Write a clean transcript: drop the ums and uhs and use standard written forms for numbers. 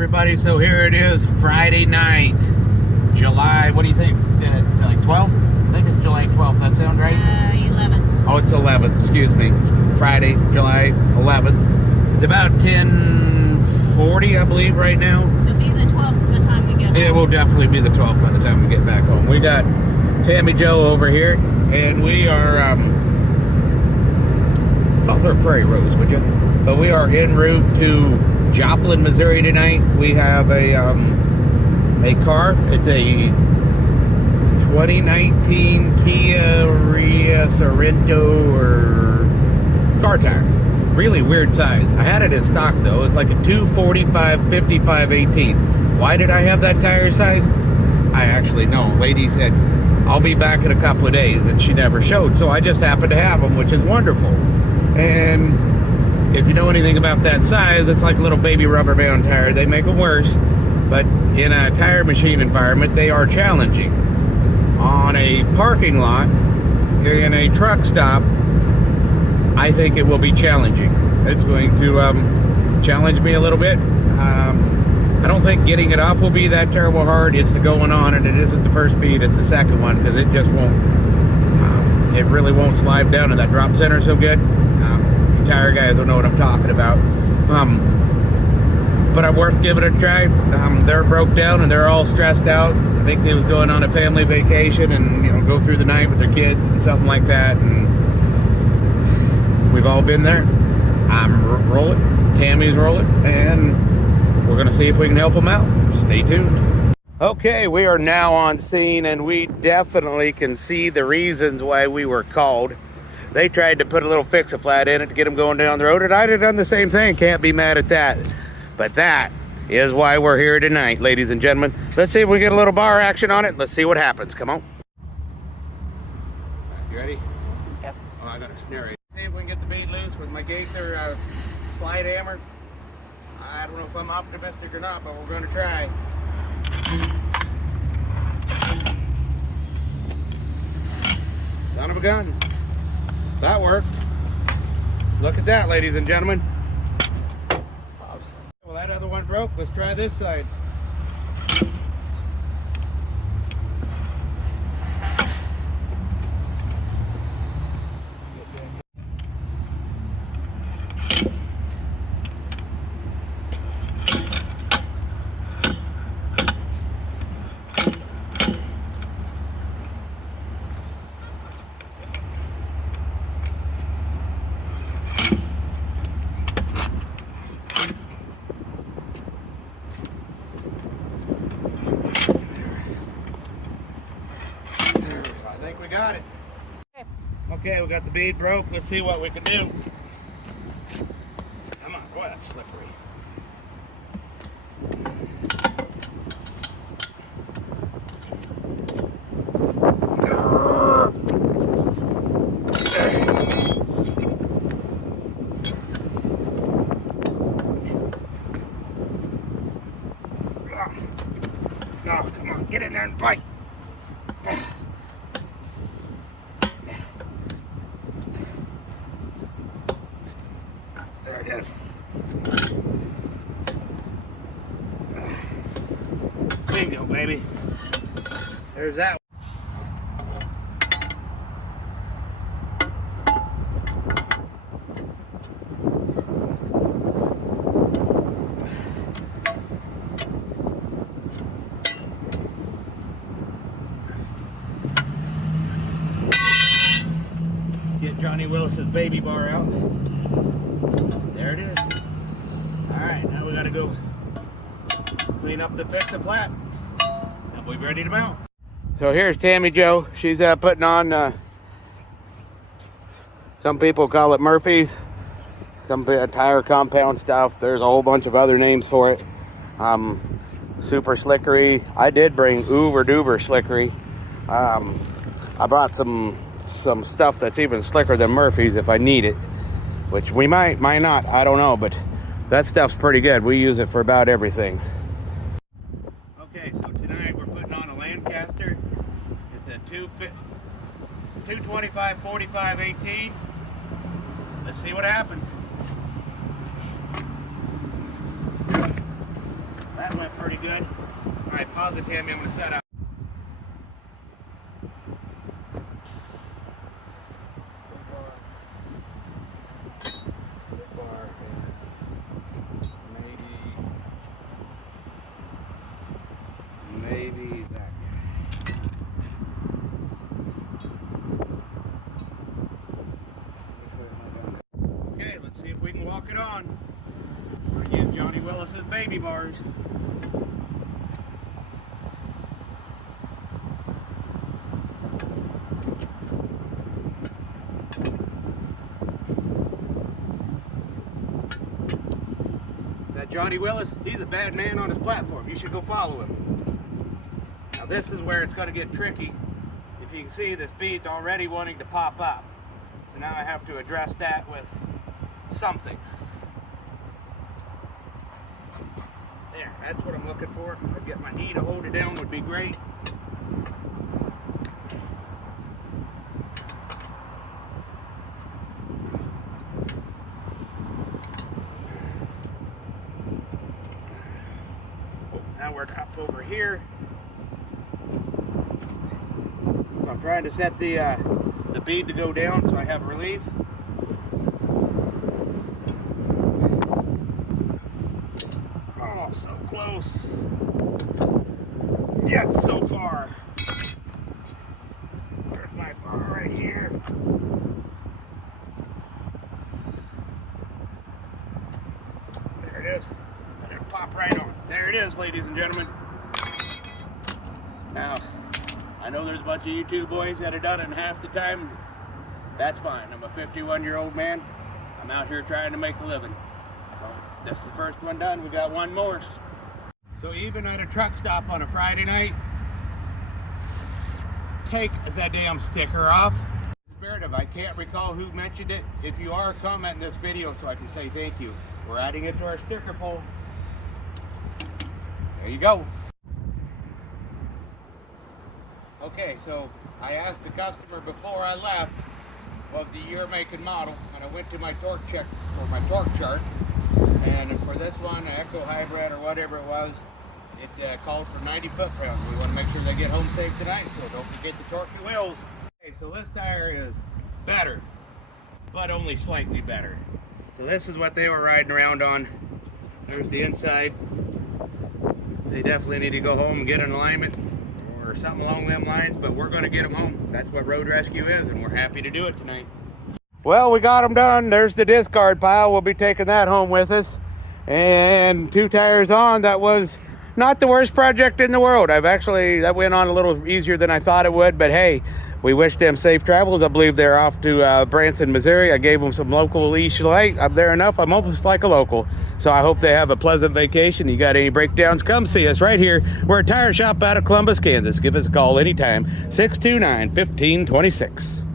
everybody, so here it is, Friday night, July, what do you think, like 12th? I think it's July 12th, that sound right? 11th. Oh, it's 11th, excuse me. Friday, July 11th. It's about 10:40, I believe, right now. It'll be the 12th by the time we get home. It will definitely be the 12th by the time we get back home. We got Tammy Joe over here, and we are, call her Prairie Rose, would you? But we are en route to Joplin, Missouri tonight. We have a car. It's a 2019 Kia Sorento or car tire. Really weird size. I had it in stock though. It's like a 245/55/18. Why did I have that tire size? I actually know. Lady said, I'll be back in a couple of days, and she never showed. So I just happened to have them, which is wonderful. And if you know anything about that size, it's like a little baby rubber band tire. They make them worse, but in a tire machine environment, they are challenging. On a parking lot, in a truck stop, I think it will be challenging. It's going to challenge me a little bit. I don't think getting it off will be that terrible hard. It's the going on, and it isn't the first bead, it's the second one, because it just won't, it really won't slide down in that drop center so good. Tire guys will know what I'm talking about. But I'm worth giving it a try. They're broke down and they're all stressed out. I think they was going on a family vacation and go through the night with their kids and something like that. And we've all been there. I'm rolling, Tammy's rolling, and we're gonna see if we can help them out. Stay tuned. Okay, we are now on scene, and we definitely can see the reasons why we were called. They tried to put a little fix-a-flat in it to get them going down the road, and I'd have done the same thing. Can't be mad at that. But that is why we're here tonight, ladies and gentlemen. Let's see if we get a little bar action on it. Let's see what happens. Come on. You ready? Yep. Oh, I got a snare. See if we can get the bead loose with my Gaither slide hammer. I don't know if I'm optimistic or not, but we're going to try. Son of a gun. That worked. Look at that, ladies and gentlemen. Well, that other one broke. Let's try this side. I think we got it. Okay, we got the bead broke. Let's see what we can do. Come on, boy, that's slippery. Oh, come on, get in there and bite. There it is. Bingo, baby. There's that. Get Johnny Willis's baby bar out. There it is. Alright, now we gotta go clean up the fix-a-flat. And we'll be ready to mount. So here's Tammy Joe. She's putting on, some people call it Murphy's. Some tire compound stuff. There's a whole bunch of other names for it. Super slickery. I did bring uber duber slickery. I brought some stuff that's even slicker than Murphy's if I need it, which we might not, I don't know, but that stuff's pretty good. We use it for about everything. Okay, so tonight we're putting on a Lancaster. It's a 225/45/18. Let's see what happens. went pretty good. All right, pause it, Tammy. I'm going to set up. Maybe that. Okay, let's see if we can walk it on. We're going to use Johnny Willis's baby bars. That Johnny Willis, he's a bad man on his platform. You should go follow him. Now this is where it's going to get tricky. If you can see, this bead's already wanting to pop up. So now I have to address that with something. There, that's what I'm looking for. I'd get my knee to hold it down would be great. Now we're up over here. So I'm trying to set the bead to go down so I have relief. Oh, so close. Yet so far. There's my bar right here. There it is. And it'll pop right on. There it is, ladies and gentlemen. Now, I know there's a bunch of YouTube boys that have done it in half the time. That's fine. I'm a 51-year-old man. I'm out here trying to make a living. So this is the first one done. We got one more. So even at a truck stop on a Friday night, take the damn sticker off. Spirit of, I can't recall who mentioned it. If you are, comment in this video so I can say thank you. We're adding it to our sticker pull. There you go. Okay, so I asked the customer before I left what was the year, make, and model, and I went to my torque check or my torque chart, and for this one, Echo Hybrid or whatever it was, it called for 90 foot-pounds. We want to make sure they get home safe tonight, so don't forget to torque the wheels. Okay, so this tire is better, but only slightly better. So this is what they were riding around on. There's the inside. They definitely need to go home and get an alignment or something along them lines, but we're going to get them home. That's what road rescue is, and we're happy to do it tonight. Well, we got them done. There's the discard pile. We'll be taking that home with us. And 2 tires on. That was not the worst project in the world. That went on a little easier than I thought it would, but hey, we wish them safe travels. I believe they're off to Branson, Missouri. I gave them some local leash light. I'm there enough. I'm almost like a local. So I hope they have a pleasant vacation. You got any breakdowns, come see us right here. We're a tire shop out of Columbus, Kansas. Give us a call anytime, 629-1526.